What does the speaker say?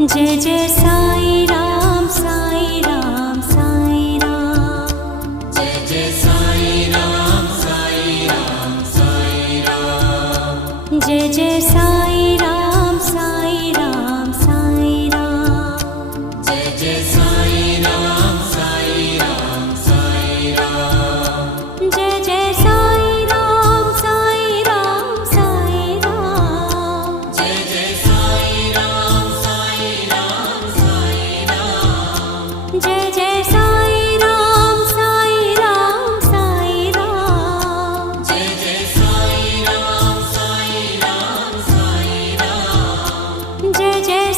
Jai Jai Sai Ram Sai Ram Sai Ram. Jai Jai Sai Ram Sai Ram Sai Ram. Jai Jai Sai Ram Sai Ram Sai Ram. Jai Jai Sai Ram Sai Ram Sai Ram. Jai Jai Sai Ram Sai Ram Sai Ram. Jai Jai Sai Ram Sai Ram Sai Ram. Jai Jai Sai Ram Sai Ram Sai Ram. Jai Jai Sai Ram Sai Ram Sai Ram. Jai Jai